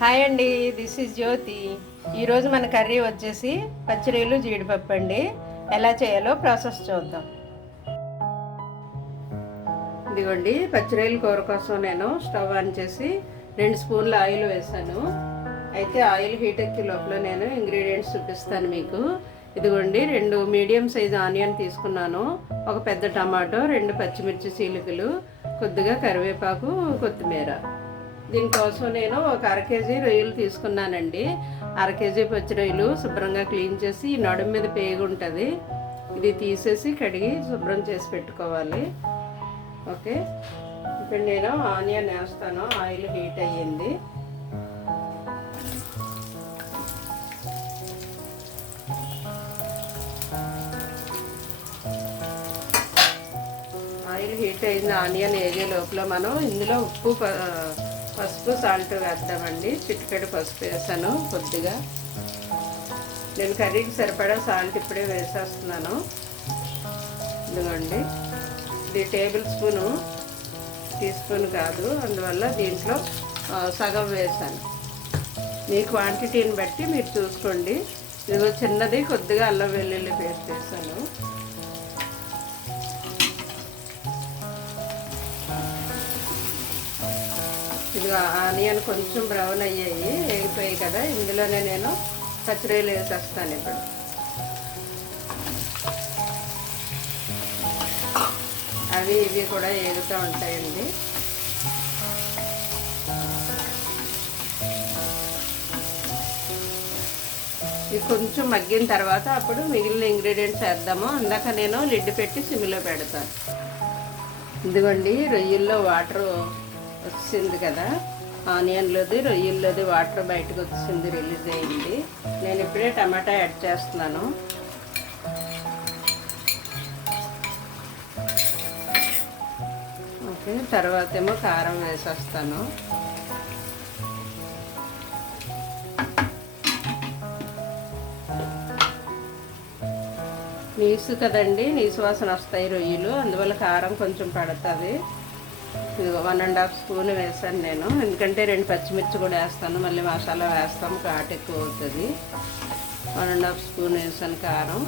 Hi అండి, this is జ్యోతి. ఈరోజు మన కర్రీ వచ్చేసి పచ్చిరొయ్యలు జీడిపప్పు అండి. ఎలా చేయాలో ప్రాసెస్ చూద్దాం. ఇదిగోండి, పచ్చిరొయ్యల కూర కోసం నేను స్టవ్ ఆన్ చేసి 2 స్పూన్ల ఆయిల్ వేసాను. అయితే ఆయిల్ హీట్ ఎక్కే లోపల నేను ఇంగ్రీడియంట్స్ చూపిస్తాను మీకు. ఇదిగోండి, 2 మీడియం సైజ్ ఆనియన్ తీసుకున్నాను, ఒక పెద్ద టమాటో, 2 పచ్చిమిర్చి చీలికలు, కొద్దిగా కరివేపాకు, కొత్తిమీర. దీనికోసం నేను ఒక 1/2 కేజీ రొయ్యలు తీసుకున్నానండి. 1/2 కేజీ పచ్చి రొయ్యలు శుభ్రంగా క్లీన్ చేసి ఈ నడుము మీద పేగు ఉంటుంది, ఇది తీసేసి కడిగి శుభ్రం చేసి పెట్టుకోవాలి. ఓకే, ఇప్పుడు నేను ఆనియన్ వేస్తాను. ఆయిల్ హీట్ అయ్యింది. ఆయిల్ హీట్ అయింది. ఆనియన్ వేగే లోపల మనం ఇందులో ఉప్పు, పసుపు, సాల్ట్ వేద్దామండి. చిటికెడు పసుపు వేసాను కొద్దిగా. నేను కర్రీకి సరిపడా సాల్ట్ ఇప్పుడే వేసేస్తున్నాను. ఇదిగోండి, ఇది టేబుల్ స్పూను, టీ స్పూన్ కాదు, అందువల్ల దీంట్లో సగం వేసాను. మీ క్వాంటిటీని బట్టి మీరు చూసుకోండి. ఇదిగో చిన్నది కొద్దిగా అల్లం వెల్లుల్లి పేస్ట్ వేసాను. ఇది ఆనియన్ కొంచెం బ్రౌన్ అయ్యాయి, వేగిపోయాయి కదా. ఇందులోనే నేను పచ్చిరొయ్యలు వేసేస్తాను. ఇప్పుడు అవి ఇవి కూడా వేగుతూ ఉంటాయండి. ఇది కొంచెం మగ్గిన తర్వాత అప్పుడు మిగిలిన ఇంగ్రీడియంట్స్ వేద్దాము. అందాక నేను లిడ్ పెట్టి సిమ్లో పెడతాను. ఇదిగోండి, రొయ్యల్లో వాటర్ వచ్చింది కదా, ఆనియన్లోది రొయ్యల్లోది వాటర్ బయటకు వచ్చింది, రిలీజ్ అయ్యింది. నేను ఇప్పుడే టమాటా యాడ్ చేస్తున్నాను. ఓకే, తర్వాత ఏమో కారం వేసేస్తాను. నీసు కదండి, నీసు వాసన వస్తాయి రొయ్యలు, అందువల్ల కారం కొంచెం పడుతుంది. 1.5 స్పూన్ వేసాను నేను, ఎందుకంటే 2 పచ్చిమిర్చి కూడా వేస్తాను, మళ్ళీ మసాలా వేస్తాము, ఘాటు ఎక్కువ అవుతుంది. 1.5 స్పూన్ వేసాను కారం.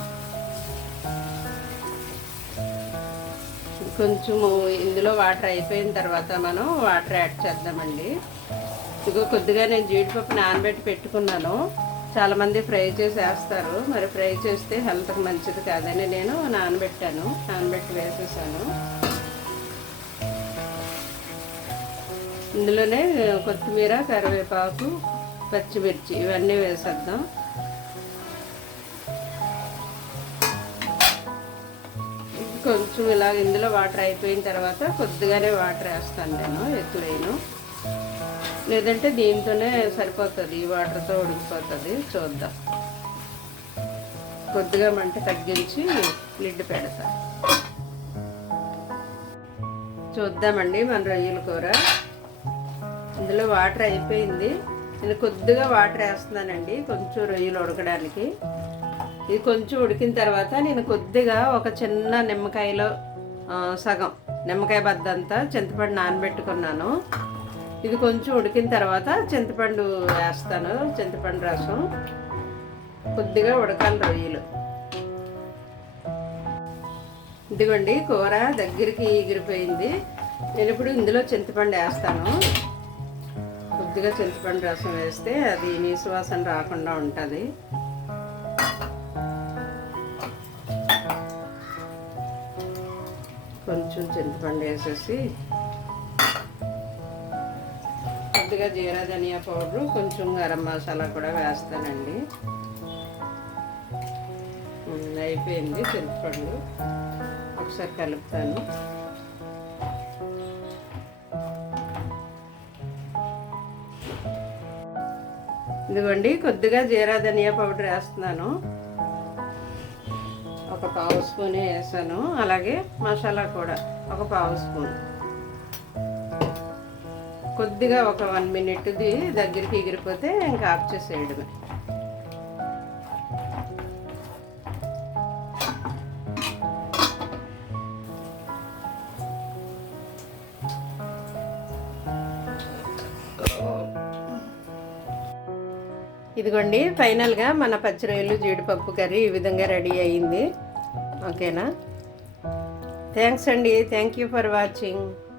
కొంచెము ఇందులో వాటర్ అయిపోయిన తర్వాత మనం వాటర్ యాడ్ చేద్దామండి. ఇదిగో కొద్దిగా నేను జీడిపప్పు నానబెట్టి పెట్టుకున్నాను. చాలామంది ఫ్రై చేసి వేస్తారు, మరి ఫ్రై చేస్తే హెల్త్కి మంచిది కాదని నేను నానబెట్టి వేసేసాను. ఇందులోనే కొత్తిమీర, కరివేపాకు, పచ్చిమిర్చి ఇవన్నీ వేసేద్దాం. కొంచెం ఇలా ఇందులో వాటర్ అయిపోయిన తర్వాత కొద్దిగానే వాటర్ వేస్తాను నేను, ఎక్కువేను, లేదంటే దీంతోనే సరిపోతుంది, ఈ వాటర్తో ఉడికిపోతుంది. చూద్దాం. కొద్దిగా మంట తగ్గించి లిడ్ పెడతా. చూద్దామండి మన రొయ్యల కూర. ఇందులో వాటర్ అయిపోయింది. నేను కొద్దిగా వాటర్ వేస్తున్నానండి, కొంచెం రొయ్యలు ఉడకడానికి. ఇది కొంచెం ఉడికిన తర్వాత నేను కొద్దిగా ఒక చిన్న నిమ్మకాయలో సగం నిమ్మకాయ బద్దంతా చింతపండు నానబెట్టుకున్నాను. ఇది కొంచెం ఉడికిన తర్వాత చింతపండు వేస్తాను, చింతపండు రసం. కొద్దిగా ఉడకాలి రొయ్యలు. ఇదిగోండి, కూర దగ్గరికి ఎగిరిపోయింది. నేను ఇప్పుడు ఇందులో చింతపండు వేస్తాను. కొద్దిగా చింతపండు రసం వేస్తే అది నీసు వాసన రాకుండా ఉంటుంది. కొంచెం చింతపండు వేసేసి కొద్దిగా జీరా ధనియా పౌడరు, కొంచెం గరం మసాలా కూడా వేస్తానండి. అయిపోయింది చింతపండు, ఒకసారి కలుపుతాను. ఇదిగోండి, కొద్దిగా జీరా ధనియా పౌడర్ వేస్తున్నాను, ఒక 1/2 స్పూన్ వేసాను. అలాగే మసాలా కూడా ఒక 1/2 స్పూన్. కొద్దిగా ఒక 1 మినిట్ది దగ్గరికి ఎగిరిపోతే ఇంకా ఆఫ్ చేసేయడమే. ఇదిగోండి ఫైనల్గా మన పచ్చి రొయ్యలు జీడిపప్పు కర్రీ ఈ విధంగా రెడీ అయ్యింది. ఓకేనా? థ్యాంక్స్ అండి. Thank you for watching.